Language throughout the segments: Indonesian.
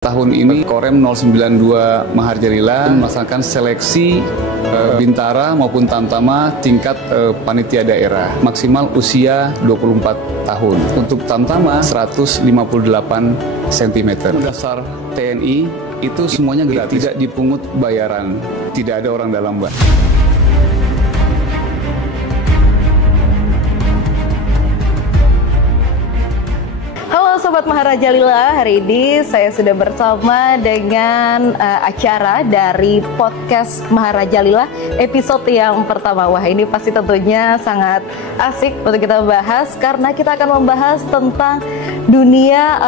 Tahun ini Korem 092 Maharjalila melaksanakan seleksi Bintara maupun Tamtama tingkat panitia daerah. Maksimal usia 24 tahun. Untuk Tamtama 158 cm. Dasar TNI itu semuanya gratis, tidak dipungut bayaran, tidak ada orang dalam, Mbak. Halo Sobat Maharjalila, hari ini saya sudah bersama dengan acara dari podcast Maharjalila episode yang pertama. Wah, ini pasti tentunya sangat asik untuk kita bahas karena kita akan membahas tentang dunia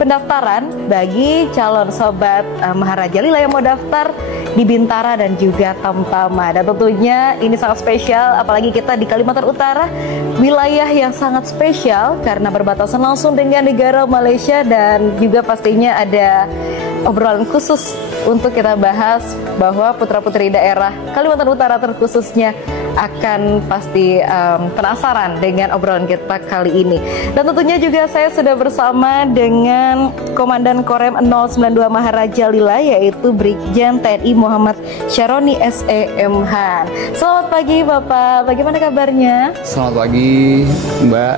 pendaftaran bagi calon Sobat Maharjalila yang mau daftar di Bintara dan juga Tamtama. Dan tentunya ini sangat spesial, apalagi kita di Kalimantan Utara, wilayah yang sangat spesial karena berbatasan langsung dengan negara Malaysia, dan juga pastinya ada obrolan khusus untuk kita bahas bahwa putra-putri daerah Kalimantan Utara terkhususnya akan pasti penasaran dengan obrolan kita kali ini. Dan tentunya juga saya sudah bersama dengan Komandan Korem 092 Maharjalila, yaitu Brigjen TNI Muhammad Syaroni SEMH. Selamat pagi Bapak, bagaimana kabarnya? Selamat pagi Mbak,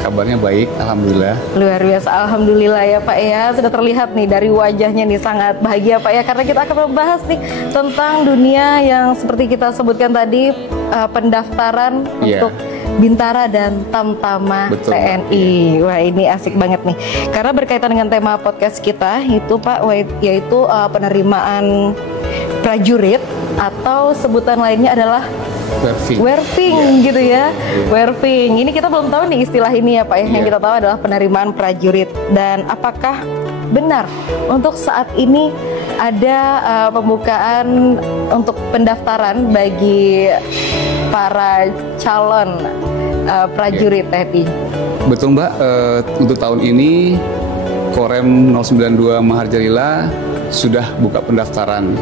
kabarnya baik, Alhamdulillah. Luar biasa, Alhamdulillah ya Pak ya. Sudah terlihat nih dari wajahnya nih sangat bahagia Pak ya, karena kita akan membahas nih tentang dunia yang seperti kita sebutkan tadi, pendaftaran untuk Bintara dan Tamtama. Betul, TNI. Wah, ini asik banget nih. Karena berkaitan dengan tema podcast kita itu Pak, yaitu penerimaan prajurit atau sebutan lainnya adalah werving gitu ya. Werving. Ini kita belum tahu nih istilah ini ya Pak ya. Yang kita tahu adalah penerimaan prajurit. Dan apakah benar untuk saat ini ada pembukaan untuk pendaftaran bagi para calon prajurit TNI? Betul Mbak, untuk tahun ini Korem 092 Maharjalila sudah buka pendaftaran.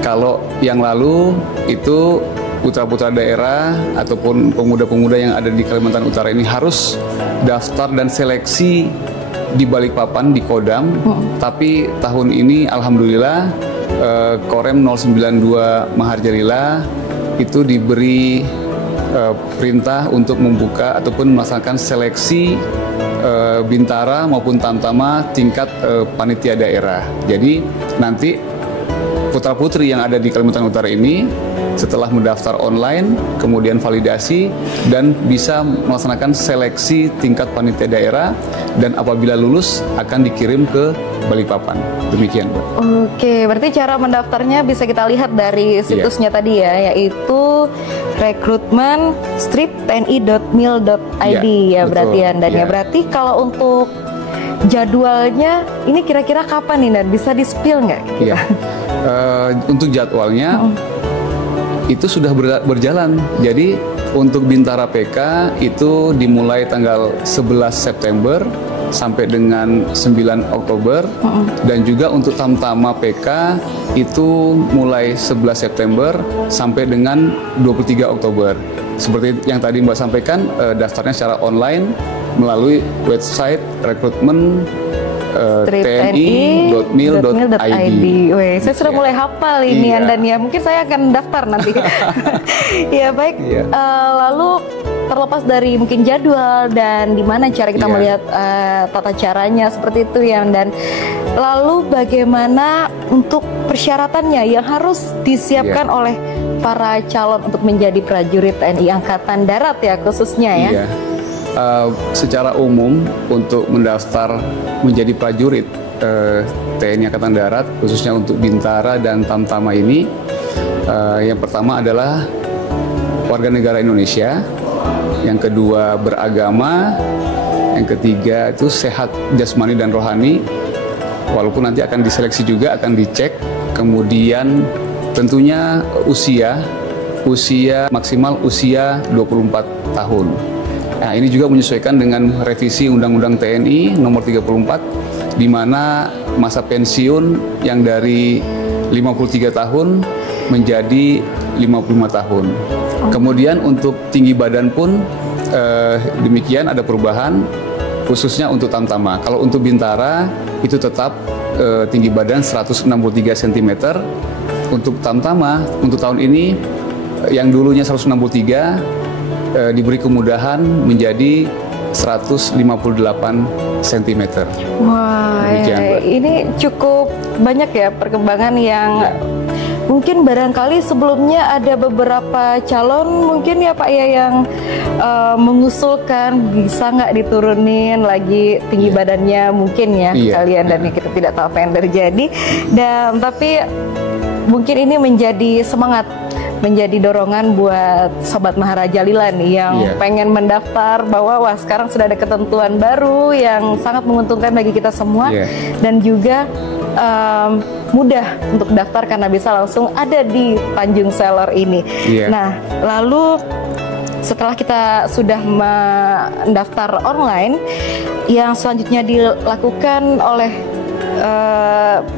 Kalau yang lalu itu putra-putra daerah ataupun pemuda-pemuda yang ada di Kalimantan Utara ini harus daftar dan seleksi di Balikpapan, di Kodam. Tapi tahun ini alhamdulillah Korem 092 Maharjalila itu diberi perintah untuk membuka ataupun melaksanakan seleksi Bintara maupun Tamtama tingkat panitia daerah. Jadi nanti putra-putri yang ada di Kalimantan Utara ini setelah mendaftar online, kemudian validasi dan bisa melaksanakan seleksi tingkat panitia daerah, dan apabila lulus akan dikirim ke Balikpapan. Demikian, Mbak. Oke, berarti cara mendaftarnya bisa kita lihat dari situsnya tadi ya, yaitu recruitment-tni.mil.id ya berarti ya. Dan ya berarti kalau untuk jadwalnya ini kira-kira kapan nih, dan bisa di-spill nggak? Iya. Untuk jadwalnya itu sudah berjalan. Jadi untuk Bintara PK itu dimulai tanggal 11 September sampai dengan 9 Oktober. Dan juga untuk Tamtama PK itu mulai 11 September sampai dengan 23 Oktober. Seperti yang tadi Mbak sampaikan, daftarnya secara online melalui website rekrutmen tni.mil.id. Saya sudah mulai hafal ini dan ya mungkin saya akan daftar nanti. Ya baik. Lalu terlepas dari mungkin jadwal dan di mana cara kita melihat tata caranya seperti itu ya, dan lalu bagaimana untuk persyaratannya yang harus disiapkan oleh para calon untuk menjadi prajurit TNI Angkatan Darat ya khususnya ya. Secara umum untuk mendaftar menjadi prajurit TNI Angkatan Darat khususnya untuk Bintara dan Tamtama ini, yang pertama adalah warga negara Indonesia, yang kedua beragama, yang ketiga itu sehat jasmani dan rohani, walaupun nanti akan diseleksi juga, akan dicek. Kemudian tentunya usia maksimal usia 24 tahun. Nah, ini juga menyesuaikan dengan revisi Undang-Undang TNI nomor 34, di mana masa pensiun yang dari 53 tahun menjadi 55 tahun. Kemudian untuk tinggi badan pun demikian ada perubahan, khususnya untuk Tamtama. Kalau untuk Bintara itu tetap tinggi badan 163 cm. Untuk Tamtama untuk tahun ini yang dulunya 163 diberi kemudahan menjadi 158 cm. Wah, ini cukup banyak ya perkembangan yang mungkin barangkali sebelumnya ada beberapa calon mungkin ya Pak ya yang mengusulkan bisa nggak diturunin lagi tinggi badannya mungkin ya kalian, dan kita tidak tahu apa yang terjadi, dan tapi mungkin ini menjadi semangat, menjadi dorongan buat Sobat Maharajalila nih yang pengen mendaftar, bahwa wah sekarang sudah ada ketentuan baru yang sangat menguntungkan bagi kita semua, dan juga mudah untuk daftar karena bisa langsung ada di Tanjung Seller ini. Nah, lalu setelah kita sudah mendaftar online, yang selanjutnya dilakukan oleh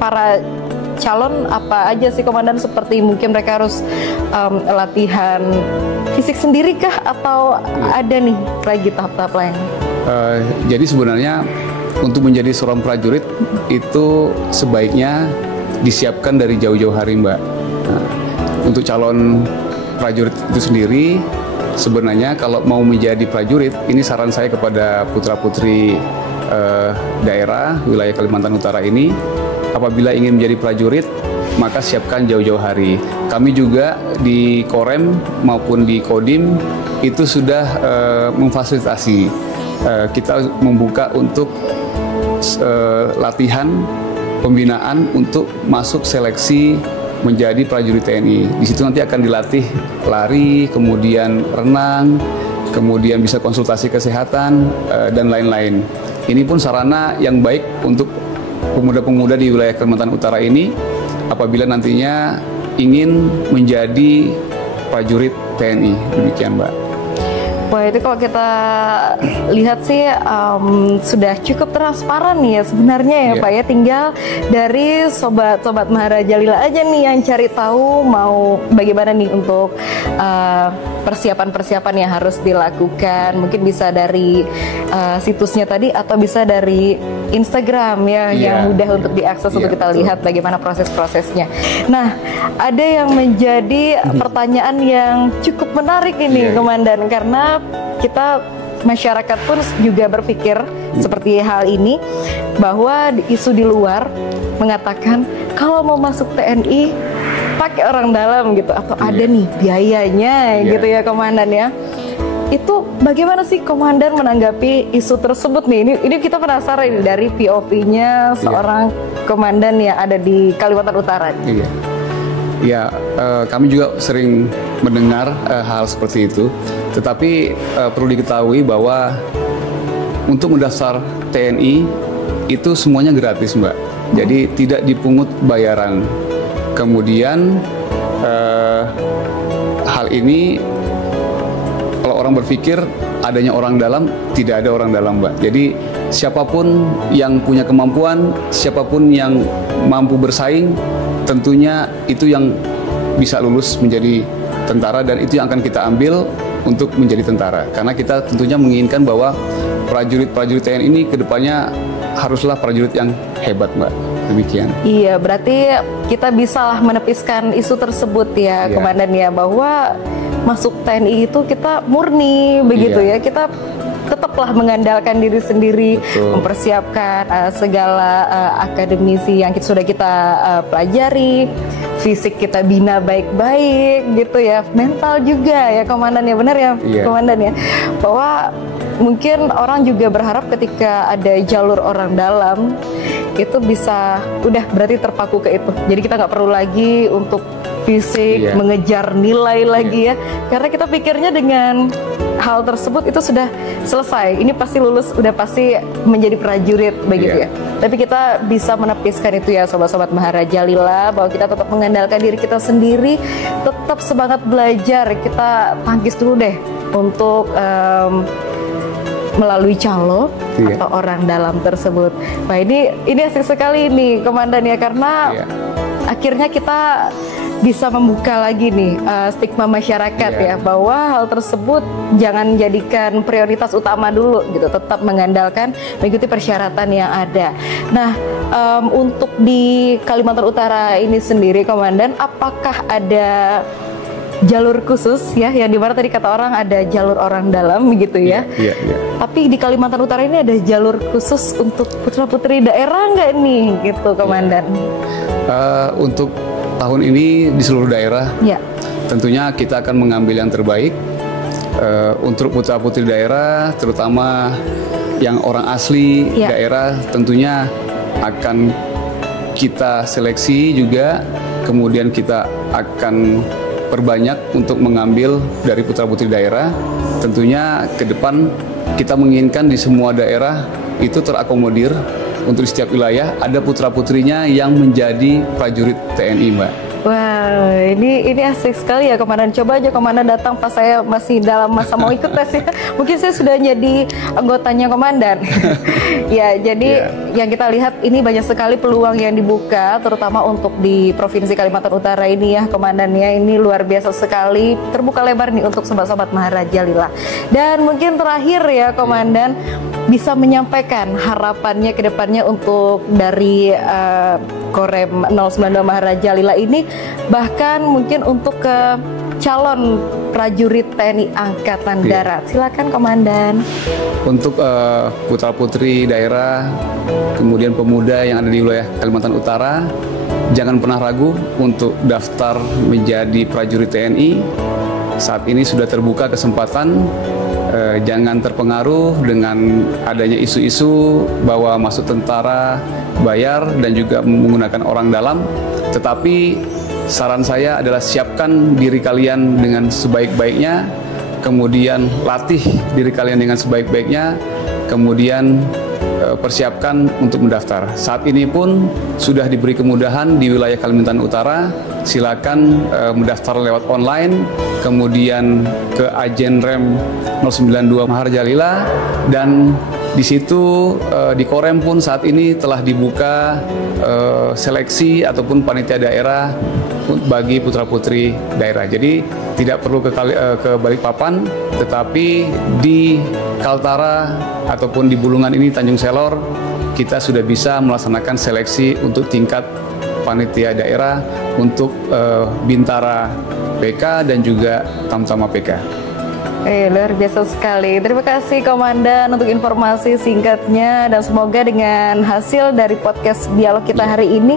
para calon apa aja sih Komandan? Seperti mungkin mereka harus latihan fisik sendiri kah, atau ada nih lagi tahap-tahap lain? Jadi sebenarnya untuk menjadi seorang prajurit itu sebaiknya disiapkan dari jauh-jauh hari, Mbak. Nah, untuk calon prajurit itu sendiri, sebenarnya kalau mau menjadi prajurit, ini saran saya kepada putra-putri daerah wilayah Kalimantan Utara ini, apabila ingin menjadi prajurit, maka siapkan jauh-jauh hari. Kami juga di Korem maupun di Kodim itu sudah memfasilitasi. Kita membuka untuk latihan pembinaan untuk masuk seleksi menjadi prajurit TNI. Di situ nanti akan dilatih lari, kemudian renang, kemudian bisa konsultasi kesehatan dan lain-lain. Ini pun sarana yang baik untuk pemuda-pemuda di wilayah Kalimantan Utara ini apabila nantinya ingin menjadi prajurit TNI. Demikian, Mbak. Wah, itu kalau kita lihat sih sudah cukup transparan nih ya sebenarnya ya Pak ya. Tinggal dari sobat-sobat Maharajalila aja nih yang cari tahu mau bagaimana nih untuk persiapan-persiapan yang harus dilakukan. Mungkin bisa dari situsnya tadi atau bisa dari Instagram ya, yang mudah untuk diakses untuk kita lihat bagaimana proses-prosesnya. Nah, ada yang menjadi pertanyaan yang cukup menarik ini Komandan, karena kita masyarakat pun juga berpikir seperti hal ini, bahwa isu di luar mengatakan kalau mau masuk TNI pakai orang dalam gitu, atau ada nih biayanya gitu ya Komandan ya. Itu bagaimana sih Komandan menanggapi isu tersebut nih? Ini kita penasaran dari POV-nya seorang Komandan yang ada di Kalimantan Utara. Ya, kami juga sering mendengar hal seperti itu. Tetapi perlu diketahui bahwa untuk mendaftar TNI itu semuanya gratis, Mbak. Jadi tidak dipungut bayaran. Kemudian hal ini kalau orang berpikir adanya orang dalam, tidak ada orang dalam, Mbak. Jadi siapapun yang punya kemampuan, siapapun yang mampu bersaing, tentunya itu yang bisa lulus menjadi tentara, dan itu yang akan kita ambil untuk menjadi tentara. Karena kita tentunya menginginkan bahwa prajurit-prajurit TNI ini kedepannya haruslah prajurit yang hebat, Mbak. Demikian. Iya, berarti kita bisalah menepiskan isu tersebut ya, Komandan ya, bahwa masuk TNI itu kita murni begitu ya, kita tetaplah mengandalkan diri sendiri, mempersiapkan segala akademisi yang sudah kita pelajari, fisik kita bina baik-baik gitu ya, mental juga ya Komandan ya, benar ya Komandan ya, bahwa mungkin orang juga berharap ketika ada jalur orang dalam itu bisa udah berarti terpaku ke itu, jadi kita nggak perlu lagi untuk fisik mengejar nilai lagi ya, karena kita pikirnya dengan hal tersebut itu sudah selesai, ini pasti lulus, udah pasti menjadi prajurit begitu ya. Tapi kita bisa menepiskan itu ya sobat-sobat Maharajalila, bahwa kita tetap mengandalkan diri kita sendiri, tetap semangat belajar, kita tangkis dulu deh untuk melalui calo atau orang dalam tersebut. Nah ini asik sekali nih Komandan ya, karena akhirnya kita bisa membuka lagi nih stigma masyarakat ya, bahwa hal tersebut jangan jadikan prioritas utama dulu gitu, tetap mengandalkan mengikuti persyaratan yang ada. Nah untuk di Kalimantan Utara ini sendiri Komandan, apakah ada jalur khusus ya, yang dimana tadi kata orang ada jalur orang dalam gitu ya. Tapi di Kalimantan Utara ini ada jalur khusus untuk putra-putri daerah nggak nih gitu Komandan? Untuk tahun ini di seluruh daerah tentunya kita akan mengambil yang terbaik untuk putra-putri daerah, terutama yang orang asli daerah tentunya akan kita seleksi juga, kemudian kita akan perbanyak untuk mengambil dari putra-putri daerah. Tentunya ke depan kita menginginkan di semua daerah itu terakomodir, untuk di setiap wilayah ada putra-putrinya yang menjadi prajurit TNI, Mbak. Wow, ini asik sekali ya Komandan. Coba aja Komandan datang pas saya masih dalam masa mau ikut tes ya. Mungkin saya sudah jadi anggotanya Komandan. Ya, jadi yang kita lihat ini banyak sekali peluang yang dibuka, terutama untuk di Provinsi Kalimantan Utara ini ya Komandan ya. Ini luar biasa sekali, terbuka lebar nih untuk sobat-sobat Maharaja Lila. Dan mungkin terakhir ya Komandan, bisa menyampaikan harapannya ke depannya untuk dari Korem 092 Maharaja Lila ini, bahkan mungkin untuk ke calon prajurit TNI Angkatan Darat. Silakan Komandan. Untuk putra-putri daerah, kemudian pemuda yang ada di wilayah Kalimantan Utara, jangan pernah ragu untuk daftar menjadi prajurit TNI. Saat ini sudah terbuka kesempatan. Jangan terpengaruh dengan adanya isu-isu bahwa masuk tentara bayar dan juga menggunakan orang dalam. Tetapi saran saya adalah siapkan diri kalian dengan sebaik-baiknya, kemudian latih diri kalian dengan sebaik-baiknya, kemudian persiapkan untuk mendaftar. Saat ini pun sudah diberi kemudahan di wilayah Kalimantan Utara. Silakan mendaftar lewat online, kemudian ke Ajen Rem 092 Maharaja Lila, dan di situ di Korem pun saat ini telah dibuka seleksi ataupun panitia daerah bagi putra-putri daerah. Jadi tidak perlu ke Balikpapan, tetapi di Kaltara ataupun di Bulungan ini Tanjung Selor kita sudah bisa melaksanakan seleksi untuk tingkat panitia daerah untuk Bintara PK dan juga Tamtama PK. Luar biasa sekali. Terima kasih Komandan untuk informasi singkatnya, dan semoga dengan hasil dari podcast dialog kita hari ini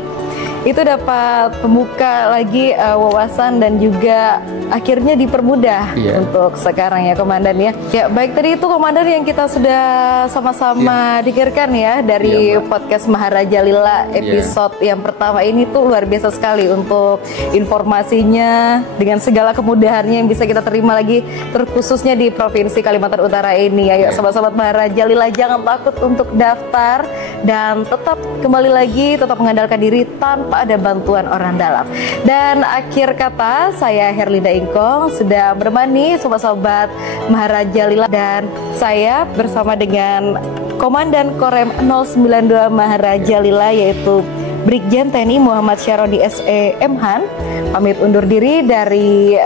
itu dapat membuka lagi wawasan dan juga akhirnya dipermudah untuk sekarang ya Komandan ya. Ya baik, tadi itu Komandan yang kita sudah sama-sama pikirkan ya dari podcast Maharaja Lila episode yang pertama ini tuh luar biasa sekali untuk informasinya dengan segala kemudahannya yang bisa kita terima lagi, terkhususnya di Provinsi Kalimantan Utara ini. Ayo sobat-sobat Maharaja Lila, jangan takut untuk daftar dan tetap kembali lagi tetap mengandalkan diri tanpa ada bantuan orang dalam. Dan akhir kata, saya Herlinda Ingkong sudah menemani sobat-sobat Maharaja Lila, dan saya bersama dengan Komandan Korem 092 Maharaja Lila yaitu Brigjen TNI Muhammad Syaroni SE Mhan pamit undur diri dari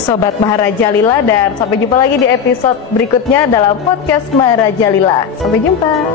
Sobat Maharaja Lila, dan sampai jumpa lagi di episode berikutnya dalam podcast Maharaja Lila. Sampai jumpa.